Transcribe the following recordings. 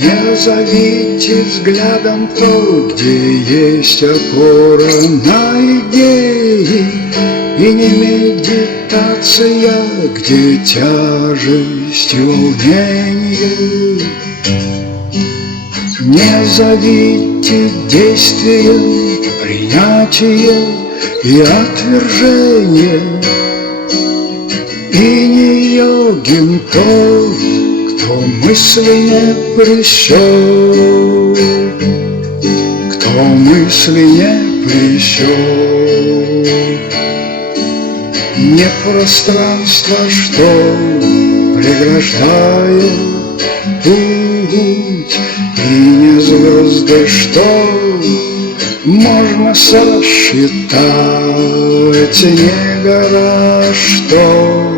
Не зовите взглядом то, где есть опора на идеи, и не медитация, где тяжесть и волнение. Не зовите действием принятие и отвержение, и не йогин тот, кто мысли не пресек, кто мысли не пресек. Не пространство, что преграждает путь, и не звезды, что можно сосчитать, не гора, что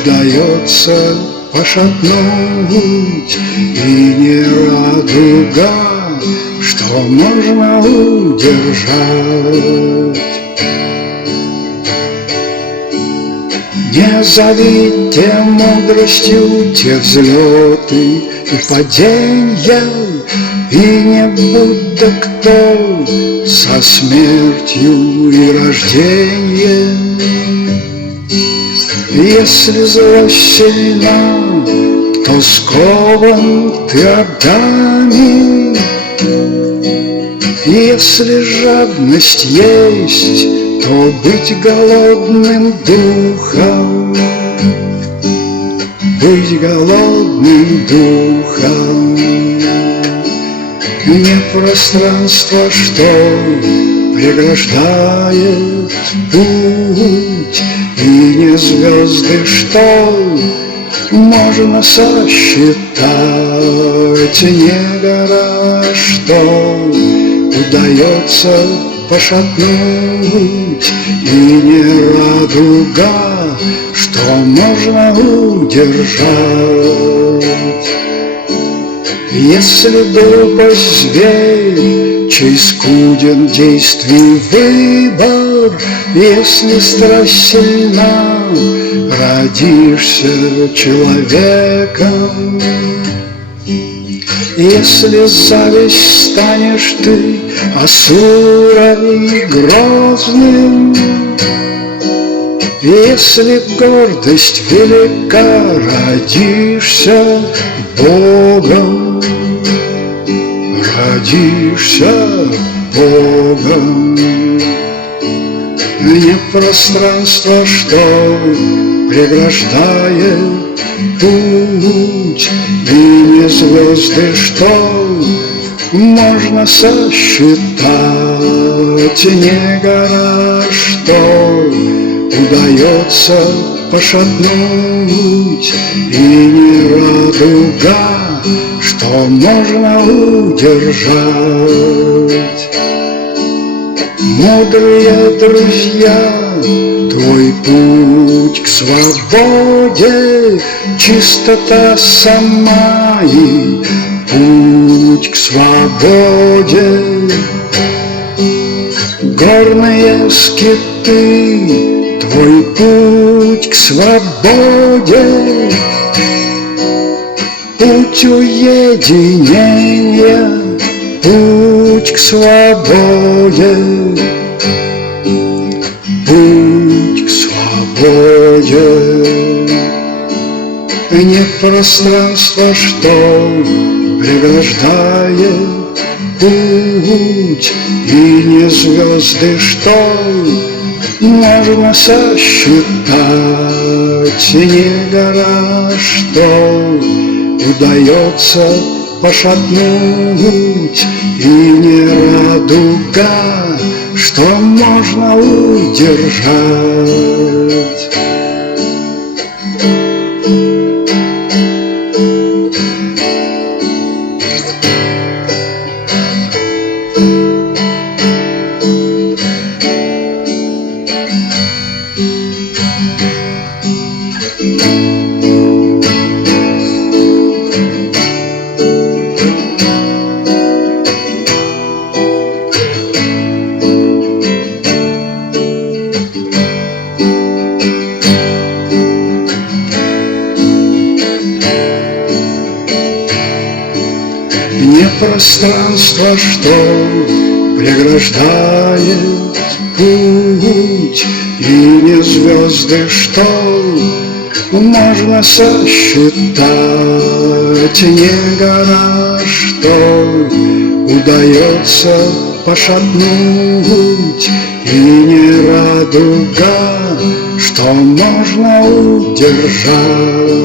удается пошатнуть, и не радуга, что можно удержать. Не зовите мудростью те взлеты и паденья, и не Будда кто со смертью и рождением. Если злость сильна, то скован ты огами. Если жадность есть, то быть голодным духом, быть голодным духом. Не пространство, что преграждает путь, и не звезды, что можно сосчитать, не гора, что удается пошатнуть, и не радуга, что можно удержать. Если глупость зверь, чей скуден действий выбор, если страсть сильна, родишься человеком. Если зависть, станешь ты асурой грозным. Если гордость велика, родишься Богом, родишься Богом. Не пространство, что преграждает путь, и не звезды, что можно сосчитать, не гора, что удается пошатнуть, и не радуга, что можно удержать. Мудрые друзья, твой путь к свободе, чистота сама и путь к свободе. Горные скиты, твой путь к свободе, путь уединения, путь к свободе, путь к свободе. Не пространство, что преграждает путь, и не звезды, что можно сосчитать, не гора, что удается пошатнуть, и не радуга, что можно удержать. пространство, что преграждает путь, и не звезды, что можно сосчитать, не гора, что удается пошатнуть, и не радуга, что можно удержать.